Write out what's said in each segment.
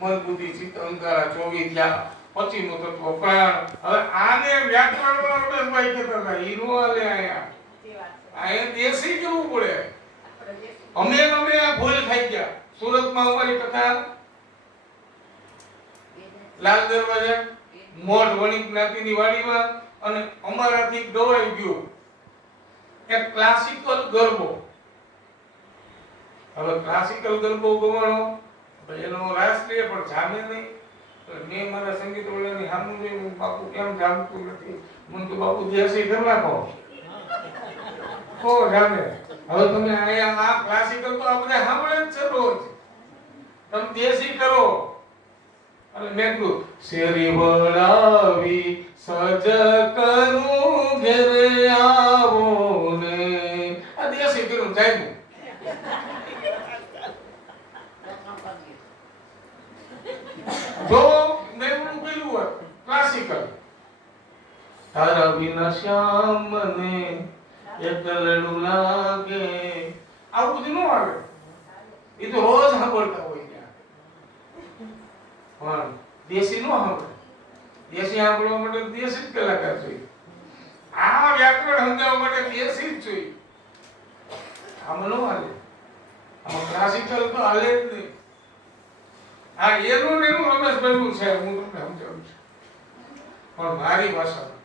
મન બુદ્ધિ ચિત્ત અહંકાર 24 થયા. 25મું તત્વ પ્રાણ. હવે આને વ્યાકરણમાં રમેશભાઈ કહેતા હતા ઈ નો આલે આયા દેશી કેવું પડે. અમે આ ભૂલ થઈ ગયા. સુરતમાં અમારી કથા લાલ દરવાજા મોઢ વણિક જ્ઞાતિની વાડીમાં અને અમારાથી ગવાઈ ગયું એક ક્લાસિકલ ગરબો. હવે ક્લાસિકલ ગરબો ગવાણો એનો રાષ્ટ્રીય પણ જામે નહીં. મેં મારા સંગીત વાળાની સામે જોયું બાપુ કેમ જામતું નથી. મને તો બાપુ દેશી કરવા કહો જામે. હવે તમે અહીંયા આ ક્લાસિકલ તો આપણે સાંભળે જ છે રોજ. તમે દેશી કરો. અને મેં કીધું શેરી વળાવી સજ કરું ઘેરે આવો ને આ દેશી કર્યું જામ્યું. જો મેં એવું કહ્યું હોય ક્લાસિકલ તારા વિના શ્યામ મને એકલડું લાગે આવું બધું ન આવે. એ તો રોજ સાંભળતા હોય ત્યાં. પણ દેશી નો સાંભળે. દેશી સાંભળવા માટે દેશી જ કલાકાર જોઈએ. આ વ્યાકરણ સમજાવવા માટે દેશી જ જોઈએ. આમાં ન હાલે. આમાં ક્લાસિકલ તો હાલે જ નહીં. હા એનું રમેશભાઈનું છે હું તમને સમજાવું છું. પણ મારી ભાષામાં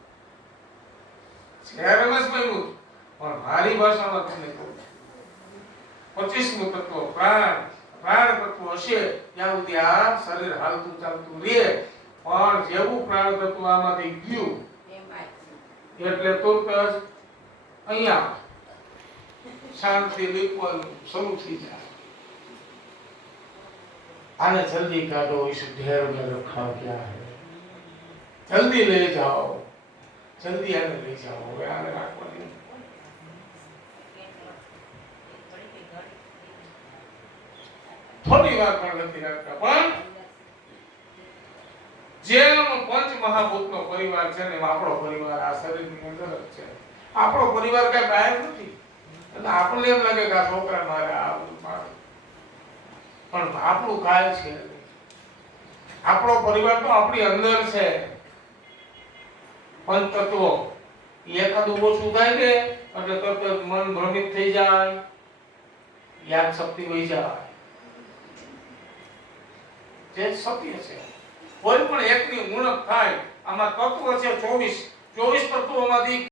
છે રમેશભાઈનું પણ મારી ભાષામાં તમને કહું છું. 25મું તત્વ પ્રાણ. પ્રાણ તત્વ હશે ત્યાં સુધી આ શરીર હાલતું ચાલતું રહે. પણ જેવું પ્રાણ તત્વ આમાંથી ગયું એટલે તુરત જ અહીંયા શાંતિ લીપવાનું શરૂ થઈ જાય. आने जल्दी काटो इस ढेर में रखा क्या है. जल्दी ले जाओ. जल्दी आने ले जाओ. હવે આને રાખવાની થોડી વાર પણ નથી રાખતા. પણ જેમ પંચ મહાભૂતનો પરિવાર છે ને આપણો પરિવાર આ શરીરની અંદર જ છે. આપણો પરિવાર કઈ બહાર નથી. એટલે આપણને એમ લાગે કે આ છોકરા મારે આ મારે પણ આપણું કાય છે. આપણો પરિવાર તો આપણી અંદર છે. પંચ તત્વો એકાદું ઓછું થાય ને એટલે તરત મન ભ્રમિત થઈ જાય. યાદ શક્તિ વહી જાય. જે સત્ય છે. કોઈ પણ એકની ઉણપ થાય. આમાં તત્વ છે 24 તત્વોમાંથી